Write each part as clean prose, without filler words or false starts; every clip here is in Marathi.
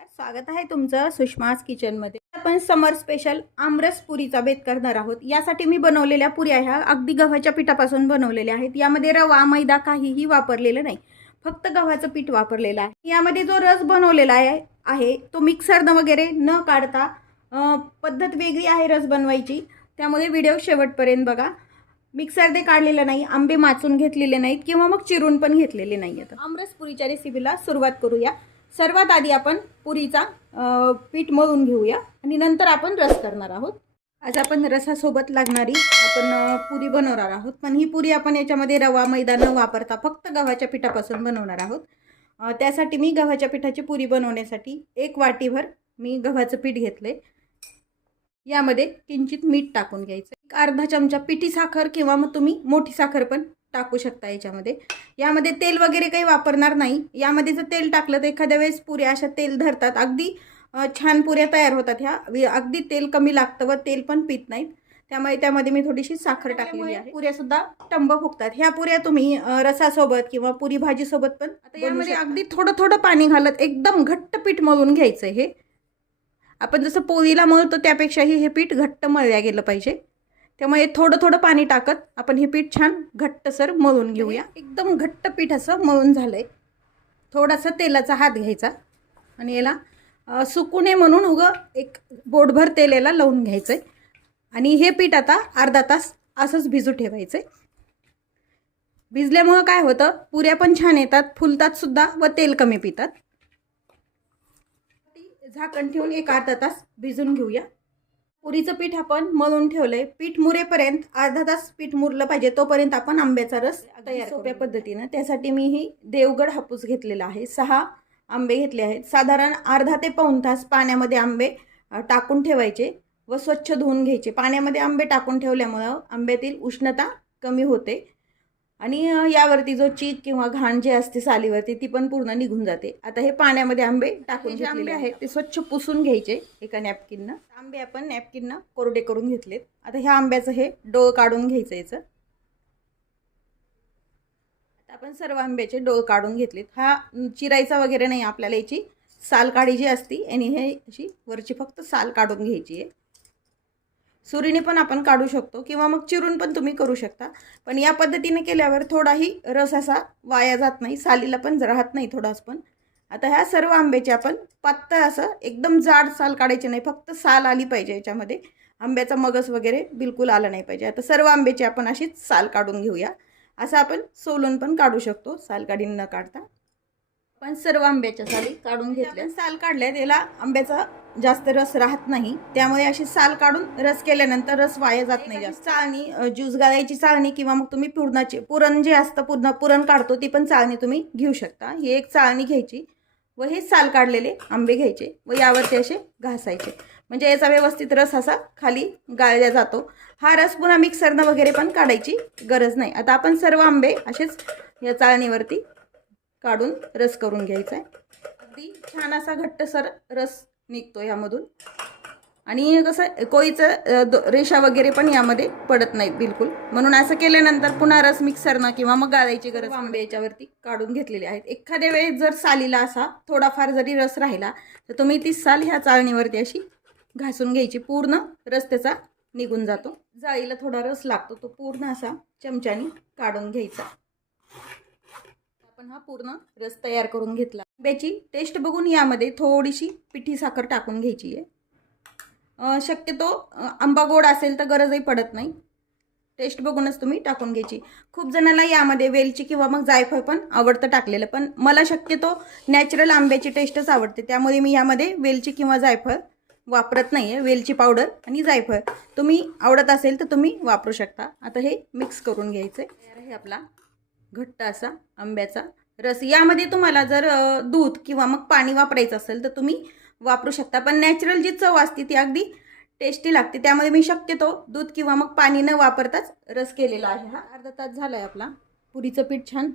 स्वागत आहे तुमचं सुषमास किचनमध्ये। आपण समर स्पेशल आमरस पुरीचा बेत करणार आहोत। यासाठी मी बनवलेल्या पुऱ्या ह्या अगदी गव्हाच्या पिठापासून बनवलेल्या आहेत। यामध्ये रवा मैदा काहीही वापरलेलं नाही, फक्त गव्हाचं पीठ वापरलेलं आहे। यामध्ये जो रस बनवलेला आहे तो मिक्सरनं वगैरे न काढता पद्धत वेगळी आहे रस बनवायची, त्यामुळे व्हिडिओ शेवटपर्यंत बघा। मिक्सरने काढलेलं नाही, आंबे माचून घेतलेले नाहीत किंवा मग चिरून पण घेतलेले नाहीत। आमरस पुरीच्या रेसिपीला सुरुवात करूया। सर्वात आधी आपण पुरीचा पीठ मळून घेऊया आणि नंतर आपण रस करणार आहोत। आज आपण रसासोबत लागणारी आपण पुरी बनवणार आहोत, पण ही पुरी आपण याच्यामध्ये रवा मैदा न वापरता फक्त गव्हाच्या पिठापासून बनवणार आहोत। त्यासाठी मी गव्हाच्या पिठाची पुरी बनवण्यासाठी 1 वाटीभर मी गव्हाचं पीठ घेतले। यामध्ये किंचित मीठ टाकून घ्यायचं, अर्धा चमचा पिठी साखर किंवा मग तुम्ही मोठी साखर पण टाकू शकता याच्यामध्ये। यामध्ये तेल वगैरे काही वापरणार नाही। यामध्ये जर तेल टाकलं तर एखाद्या वेळेस पुऱ्या अशा तेल धरतात, अगदी छान पुऱ्या तयार होतात। ह्या अगदी तेल कमी लागतं व तेल पण पित नाहीत, त्यामुळे त्यामध्ये मी थोडीशी साखर टाकलेली आहे। पुऱ्या सुद्धा टंब फुगतात। ह्या पुऱ्या तुम्ही रसासोबत किंवा पुरी भाजी सोबत पण आता यामध्ये अगदी थोडं थोडं पाणी घालत एकदम घट्ट पीठ मळून घ्यायचं। हे आपण जसं पोळीला मळतो त्यापेक्षाही हे पीठ घट्ट मळल्या गेलं पाहिजे, त्यामुळे थोडं थोडं पाणी टाकत आपण हे पीठ छान घट्टसर मळून घेऊया। एकदम घट्ट पीठ असं मळून झालंय। थोडासा तेलाचा हात घ्यायचा आणि याला सुकू नये म्हणून एक बोटभर तेल याला लावून घ्यायचंय आणि हे पीठ आता अर्धा तास असंच भिजू ठेवायचंय। भिजल्यामुळे काय होतं, पुऱ्या पण छान येतात, फुलतात सुद्धा व तेल कमी पितात। झाकण ठेवून एक अर्धा तास भिजून घेऊया। पुरीचं पीठ आपण मळून ठेवलंय। पीठ मुरेपर्यंत अर्धा तास पीठ मुरलं पाहिजे, तोपर्यंत आपण आंब्याचा रस तयार सोप्या पद्धतीनं। त्यासाठी मी ही देवगड हापूस घेतलेला आहे। 6 आंबे घेतले आहेत। साधारण अर्धा ते पाऊण तास पाण्यामध्ये आंबे टाकून ठेवायचे व स्वच्छ धुवून घ्यायचे। पाण्यामध्ये आंबे टाकून ठेवल्यामुळे आंब्यातील उष्णता कमी होते आणि यावरती जो चीक किंवा घाण जे असते सालीवरती ती पण पूर्ण निघून जाते। आता हे पाण्यामध्ये आंबे टाकून जे आंबे आहेत ते स्वच्छ पुसून घ्यायचे एका नॅपकिननं। आंबे आपण नॅपकिननं कोरडे करून घेतलेत। आता ह्या आंब्याचं हे डोळ काढून घ्यायचं याचं। आता आपण सर्व आंब्याचे डोळ काढून घेतलेत। हा चिरायचा वगैरे नाही आपल्याला, याची साल काढी जी असती आणि हे अशी वरची फक्त साल काढून घ्यायची आहे। सुरीने पण आपण काढू शकतो किंवा मग चिरून पण तुम्ही करू शकता, पण या पद्धतीने केल्यावर थोडाही रस असा वाया जात नाही, सालीला पण राहत नाही थोडाच पण। आता ह्या सर्व आंब्याचे आपण पातळ असं एकदम जाड साल काढायचे नाही, फक्त साल आली पाहिजे याच्यामध्ये, आंब्याचा मगस वगैरे बिलकुल आला नाही पाहिजे। आता सर्व आंब्याचे आपण अशीच साल काढून घेऊया। असं आपण सोलून पण काढू शकतो साल काढी न काढता। पण सर्व आंब्याच्या साली काढून घेतल्या। साल काढल्या त्याला आंब्याचा जास्त रस राहत नाही, त्यामुळे अशी साल काढून रस केल्यानंतर रस वाया जात नाही जास्त। चाळणी, ज्यूस गाळायची चाळणी किंवा मग तुम्ही पुरण जे असतं पुरण काढतो ती पण चाळणी तुम्ही घेऊ शकता। ही एक चाळणी घ्यायची व हे साल काढलेले आंबे घ्यायचे व यावरती असे घासायचे, म्हणजे याचा व्यवस्थित रस असा खाली गाळला जातो। हा रस पुन्हा मिक्सरनं वगैरे पण काढायची गरज नाही। आता आपण सर्व आंबे असेच या चाळणीवरती काढून रस करून घ्यायचा आहे। अगदी छान असा घट्टसर रस निघतो यामधून आणि कसं कोळीचं रेषा वगैरे पण यामध्ये पडत नाहीत बिलकुल, म्हणून असं केल्यानंतर पुन्हा रस मिक्सरनं किंवा मग गाळायची गरज। आंबे याच्यावरती काढून घेतलेले आहेत। एखाद्या वेळेस जर सालीला असा थोडाफार जरी रस राहिला तर तुम्ही ती साल ह्या चाळणीवरती अशी घासून घ्यायची, पूर्ण रस त्याचा निघून जातो। जाळीला थोडा रस लागतो, तो पूर्ण असा चमच्याने काढून घ्यायचा। आपण हा पूर्ण रस तयार करून घेतला। आंब्याची टेस्ट बघून यामध्ये थोडीशी पिठी साखर टाकून घ्यायची आहे। शक्यतो आंबा गोड असेल तर गरजही पडत नाही, टेस्ट बघूनच तुम्ही टाकून घ्यायची। खूप जणांना यामध्ये वेलची किंवा मग जायफळ पण आवडतं टाकलेलं, पण मला शक्यतो नॅचरल आंब्याची टेस्टच आवडते, त्यामुळे मी यामध्ये वेलची किंवा जायफळ वापरत नाही आहे। वेलची पावडर आणि जायफळ तुम्ही आवडत असेल तर तुम्ही वापरू शकता। आता हे मिक्स करून घ्यायचं आहे। हे आपला घट्ट असा आंब्याचा रस। यामध्ये तुम्हाला जर दूध किंवा मग पाणी वापरायचं असेल तर तुम्ही वापरू शकता, पण नॅचरल जी चव असते ती अगदी टेस्टी लागते, त्यामुळे मी शक्यतो दूध किंवा मग पाणी न वापरताच रस केलेला आहे। हा अर्धा तास झालाय आपला पुरीचं पीठ छान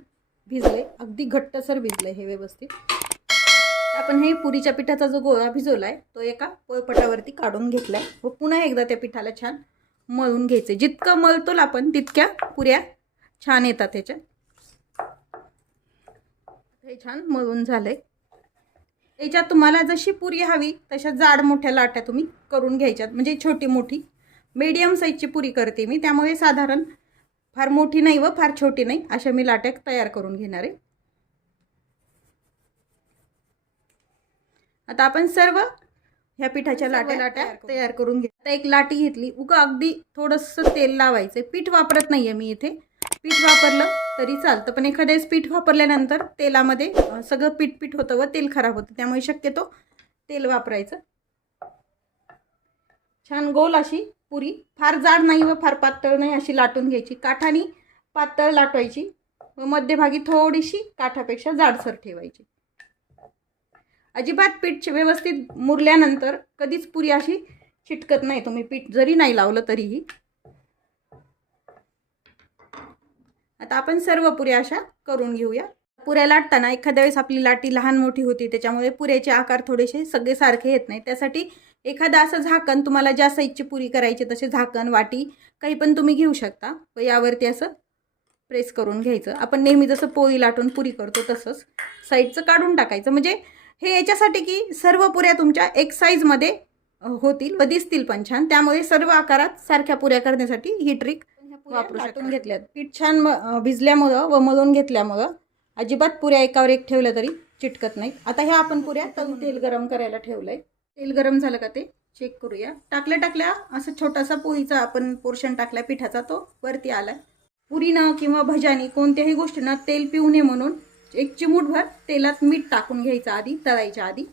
भिजलंय, अगदी घट्टसर भिजलंय हे व्यवस्थित। आपण हे पुरीच्या पिठाचा जो गोळा भिजवलाय तो एका पोळपाटावरती काढून घेतलाय व पुन्हा एकदा त्या पिठाला छान मळून घ्यायचं। जितकं मळतो आपण तितक्या पुऱ्या छान येतात त्याच्या। हे छान मळून झालंय। याच्यात तुम्हाला जशी पुरी हवी तशा जाड मोठ्या लाट्या तुम्ही करून घ्यायच्यात, म्हणजे छोटी मोठी मीडियम साईजची पुरी करते मी, त्यामुळे साधारण फार मोठी नाही व फार छोटी नाही अशा मी लाट्या तयार करून घेणार आहे. आता आपण सर्व ह्या पिठाच्या लाट्या तयार करून घेऊ. आता एक लाटी घेतली, उगा अगदी थोडंसं तेल लावायचं. पीठ वापरत नाहीये मी इथे, पीठ वापरलं तरी चालतं, पण एखाद्याच पीठ वापरल्यानंतर तेलामध्ये सगळं पीठ होतं व तेल खराब होतं, त्यामुळे शक्यतो तेल वापरायचं. छान गोल अशी पुरी, फार जाड नाही व फार पातळ नाही अशी लाटून घ्यायची. काठानी पातळ लाटवायची व मध्यभागी थोडीशी काठापेक्षा जाडसर ठेवायची. अजिबात पीठ व्यवस्थित मुरल्यानंतर कधीच पुरी अशी चिटकत नाही, तुम्ही पीठ जरी नाही लावलं तरीही. आता आपण सर्व पुऱ्या अशा करून घेऊया. पुऱ्या लाटताना एखाद्या वेळेस आपली लाटी लहान मोठी होती, त्याच्यामुळे पुऱ्याचे आकार थोडेसे सगळे सारखे येत नाही. त्यासाठी एखादा असं झाकण, तुम्हाला ज्या साईजची पुरी करायची तसे झाकण, वाटी काही पण तुम्ही घेऊ शकता व यावरती असं प्रेस करून घ्यायचं. आपण नेहमी जसं पोळी लाटून पुरी करतो तसंच साईडचं काढून टाकायचं. म्हणजे हे याच्यासाठी की सर्व पुऱ्या तुमच्या एक साईजमध्ये होतील व दिसतील पण छान, त्यामुळे सर्व आकारात सारख्या पुऱ्या करण्यासाठी ही ट्रिक वापरू शकतो. घेतल्यात पीठ छान भिजल्यामुळं व मळून घेतल्यामुळं अजिबात पुऱ्या एकावर एक ठेवलं तरी चिटकत नाहीत. आता ह्या आपण पुऱ्या तळून तेल गरम करायला ठेवलंय. तेल गरम झालं का ते चेक करूया. टाकल्या असं छोटासा पोळीचा आपण पोर्शन टाकला पिठाचा, तो वरती आलाय. पुरीनं किंवा भज्यानी कोणत्याही गोष्टीनं तेल पिऊ नये म्हणून एक चिमूटभर तेलात मीठ टाकून घ्यायचं आधी, तळायच्या आधी.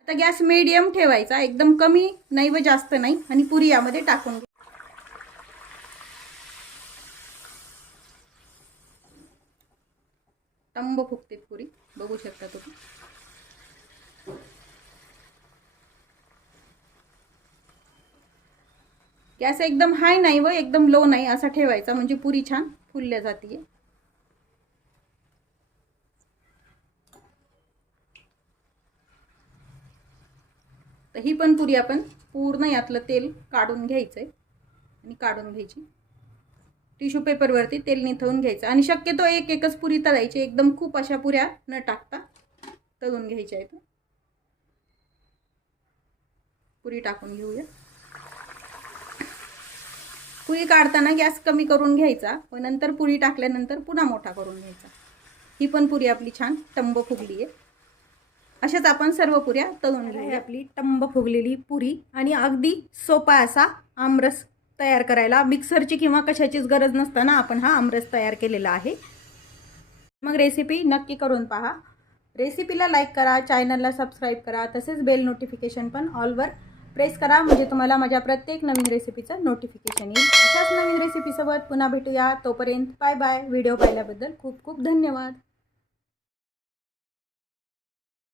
आता गॅस मीडियम ठेवायचा, एकदम कमी नाही व जास्त नाही, आणि पुरी यामध्ये टाकून टंब फुगते पुरी, बघू शकता तुम्ही. गॅस एकदम हाय नाही व एकदम लो नाही असा ठेवायचा, म्हणजे पुरी छान फुलल्या जाते. तर ही पण पुरी आपण पूर्ण यातलं तेल काढून घ्यायचंय आणि काढून घ्यायची. टिश्यू पेपरवरती तेल निथळून घ्यायचं आणि शक्यतो एकच पुरी तळायची, एकदम खूप अशा पुऱ्या न टाकता तळून घ्यायच्या आहेत. पुरी टाकून घेऊया. पुरी काढताना गॅस कमी करून घ्यायचा व नंतर पुरी टाकल्यानंतर पुन्हा मोठा करून घ्यायचा. ही पण पुरी आपली छान टंब फुगली आहे. अशाच आपण सर्व पुऱ्या तळून घेऊया. आपली टंब फुगलेली पुरी आणि अगदी सोपा असा आमरस तयार करायला. मिक्सरची किंवा कशाचीच गरज नसताना आपण हा आमरस तयार केलेला आहे. मग रेसिपी नक्की करून पहा. रेसिपीला लाईक करा, चॅनलला सबस्क्राईब करा, तसेच बेल नोटिफिकेशन पण ऑलवर प्रेस करा, म्हणजे तुम्हाला माझ्या प्रत्येक नवीन रेसिपीचं नोटिफिकेशन येईल. अशाच नवीन रेसिपीसोबत पुन्हा भेटूया. तोपर्यंत बाय बाय. व्हिडिओ पाहिल्याबद्दल खूप खूप धन्यवाद.